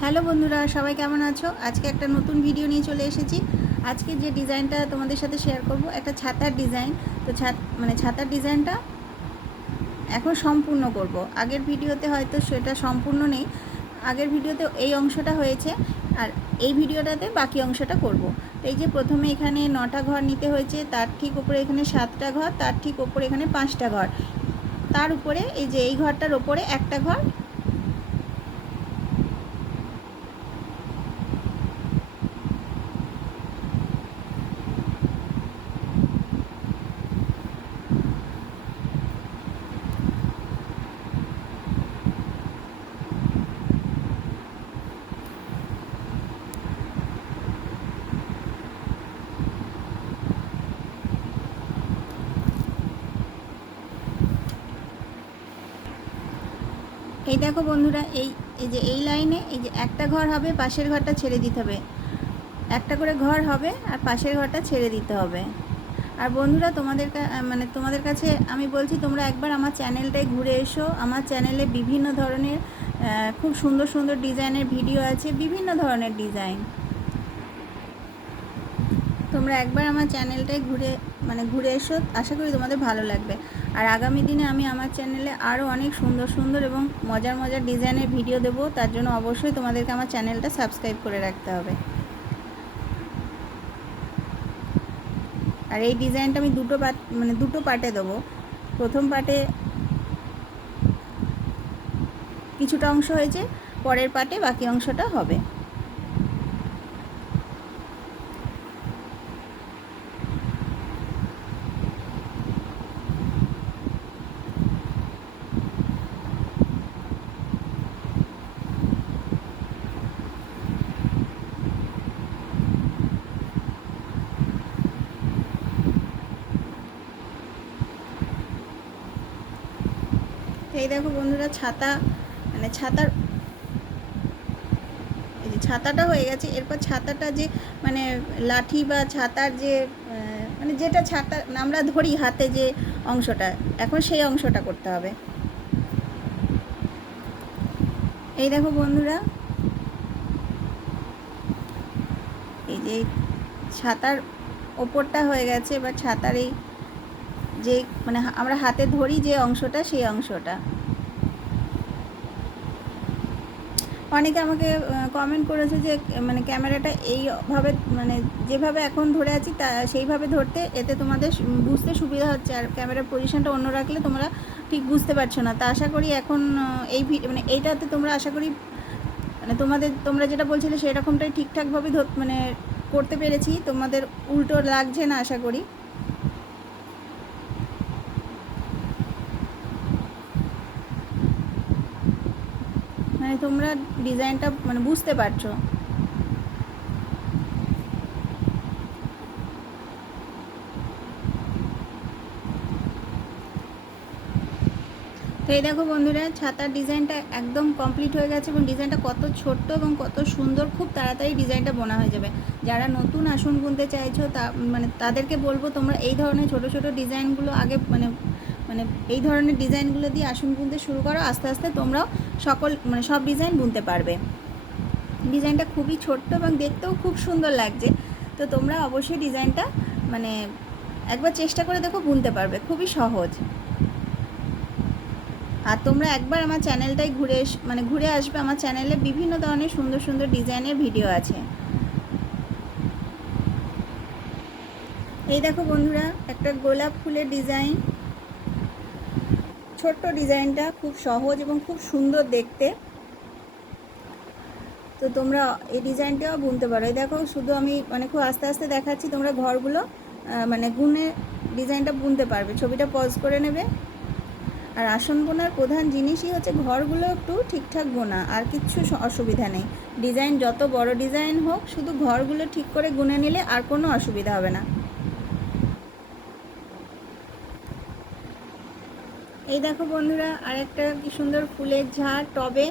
Hello বন্ধুরা, সবাই কেমন আছো? আজকে একটা নতুন ভিডিও নিয়ে চলে এসেছি। আজকে যে ডিজাইনটা তোমাদের সাথে শেয়ার করব, একটা ছাতার ডিজাইন। তো ছাতার ডিজাইনটা এখন সম্পূর্ণ করব। আগের ভিডিওতে হয়তো সেটা সম্পূর্ণ নেই, আগের ভিডিওতে এই অংশটা হয়েছে, আর এই ভিডিওটাতে বাকি অংশটা করব। তো এই যে প্রথমে এখানে 9টা ঘর নিতে হয়েছে, তার ঠিক উপরে এখানে 7টা ঘর, তার ঠিক উপরে এখানে 5টা ঘর, তার উপরে এই যে এই ঘরটার ওপরে একটা ঘর। এই দেখো বন্ধুরা, এই এই যে এই লাইনে এই যে একটা ঘর হবে, পাশের ঘরটা ছেড়ে দিতে হবে। একটা করে ঘর হবে আর পাশের ঘরটা ছেড়ে দিতে হবে। আর বন্ধুরা, তোমাদের কাছে আমি বলছি, তোমরা একবার আমার চ্যানেলটায় ঘুরে এসো। আমার চ্যানেলে বিভিন্ন ধরনের খুব সুন্দর সুন্দর ডিজাইনের ভিডিও আছে, বিভিন্ন ধরনের ডিজাইন। তোমরা একবার আমার চ্যানেলটায় ঘুরে এসো, আশা করি তোমাদের ভালো লাগবে। আর আগামী দিনে আমি আমার চ্যানেলে আরও অনেক সুন্দর সুন্দর এবং মজার মজার ডিজাইনের ভিডিও দেবো। তার জন্য অবশ্যই তোমাদেরকে আমার চ্যানেলটা সাবস্ক্রাইব করে রাখতে হবে। আর এই ডিজাইনটা আমি দুটো পার্টে দেবো। প্রথম পার্টে কিছুটা অংশ হয়েছে, পরের পার্টে বাকি অংশটা হবে। এই দেখো বন্ধুরা, ছাতার এই যে ছাতাটা হয়ে গেছে। এরপর ছাতাটা যে লাঠি বা ছাতার যে যেটা ছাতা আমরা ধরি হাতে, যে অংশটা, এখন সেই অংশটা করতে হবে। এই দেখো বন্ধুরা, এই যে ছাতার ওপরটা হয়ে গেছে। এবার ছাতার এই যে আমরা হাতে ধরি যে অংশটা, সেই অংশটা। অনেকে আমাকে কমেন্ট করেছে যে ক্যামেরাটা এইভাবে যেভাবে এখন ধরে আছি তা সেইভাবে ধরতে, এতে তোমাদের বুঝতে সুবিধা হচ্ছে। আর ক্যামেরার পজিশনটা অন্য রাখলে তোমরা ঠিক বুঝতে পারছো না। তা আশা করি এখন এই এইটাতে তোমরা আশা করি তোমরা যেটা বলছিলে সেরকমটাই ঠিকঠাকভাবে করতে পেরেছি। তোমাদের উল্টো লাগছে না আশা করি। তোমরা ডিজাইনটা বুঝতে পারছো। তো এই দেখো বন্ধুরা, ছাতার ডিজাইনটা একদম কমপ্লিট হয়ে গেছে, এবং ডিজাইনটা কত ছোট্ট এবং কত সুন্দর। খুব তাড়াতাড়ি ডিজাইনটা বোনা হয়ে যাবে। যারা নতুন আসন বুনতে চাইছো তাদেরকে বলবো, তোমরা এই ধরনের ছোট ছোট ডিজাইনগুলো আগে এই ধরনের ডিজাইনগুলো দিয়ে আসন বুনতে শুরু করো। আস্তে আস্তে তোমরাও সব ডিজাইন বুনতে পারবে। ডিজাইনটা খুবই ছোট্ট এবং দেখতেও খুব সুন্দর লাগছে। তো তোমরা অবশ্যই ডিজাইনটা একবার চেষ্টা করে দেখো, বুনতে পারবে, খুবই সহজ। আর তোমরা একবার আমার চ্যানেলটাই ঘুরে আসবে। আমার চ্যানেলে বিভিন্ন ধরনের সুন্দর সুন্দর ডিজাইনের ভিডিও আছে। এই দেখো বন্ধুরা, একটা গোলাপ ফুলের ডিজাইন। ছোট্ট ডিজাইনটা খুব সহজ এবং খুব সুন্দর দেখতে। তো তোমরা এই ডিজাইনটাও বুনতে পারো। এই দেখো, শুধু আমি খুব আস্তে আস্তে দেখাচ্ছি, তোমরা ঘরগুলো গুনে ডিজাইনটা বুনতে পারবে। ছবিটা পজ করে নেবে। আর আসন বোনার প্রধান জিনিসই হচ্ছে ঘরগুলো একটু ঠিকঠাক বোনা, আর কিচ্ছু অসুবিধা নেই। ডিজাইন যত বড় ডিজাইন হোক, শুধু ঘরগুলো ঠিক করে গুনে নিলে আর কোনো অসুবিধা হবে না। এই দেখো বন্ধুরা, আর একটা কি সুন্দর ফুলের ঝাড় টবে।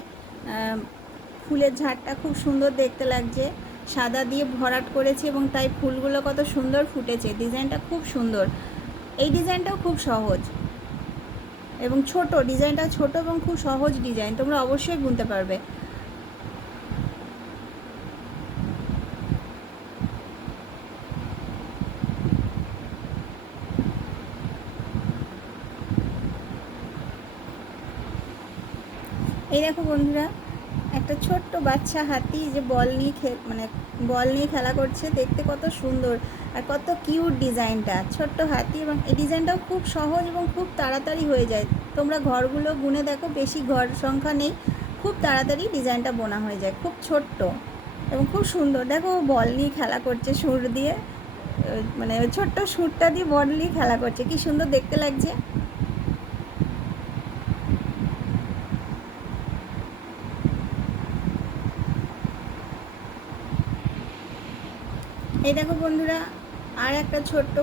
ফুলের ঝাড়টা খুব সুন্দর দেখতে লাগছে, সাদা দিয়ে ভরাট করেছে এবং তাই ফুলগুলো কত সুন্দর ফুটেছে। ডিজাইনটা খুব সুন্দর। এই ডিজাইনটাও খুব সহজ এবং ছোট। ডিজাইনটা ছোট এবং খুব সহজ ডিজাইন, তোমরা অবশ্যই বুনতে পারবে। এই দেখো বন্ধুরা, একটা ছোট্ট বাচ্চা হাতি যে বল নিয়ে বল নিয়ে খেলা করছে, দেখতে কত সুন্দর আর কত কিউট ডিজাইনটা, ছোট্ট হাতি। এবং এই ডিজাইনটাও খুব সহজ এবং খুব তাড়াতাড়ি হয়ে যায়। তোমরা ঘরগুলো গুনে দেখো, বেশি ঘর সংখ্যা নেই, খুব তাড়াতাড়ি ডিজাইনটা বোনা হয়ে যায়, খুব ছোট্ট এবং খুব সুন্দর। দেখো বল নিয়ে খেলা করছে সুর দিয়ে, মানে ছোট্ট সুরটা দিয়ে বল নিয়ে খেলা করছে, কি সুন্দর দেখতে লাগছে। এই দেখো বন্ধুরা, আর একটা ছোট্ট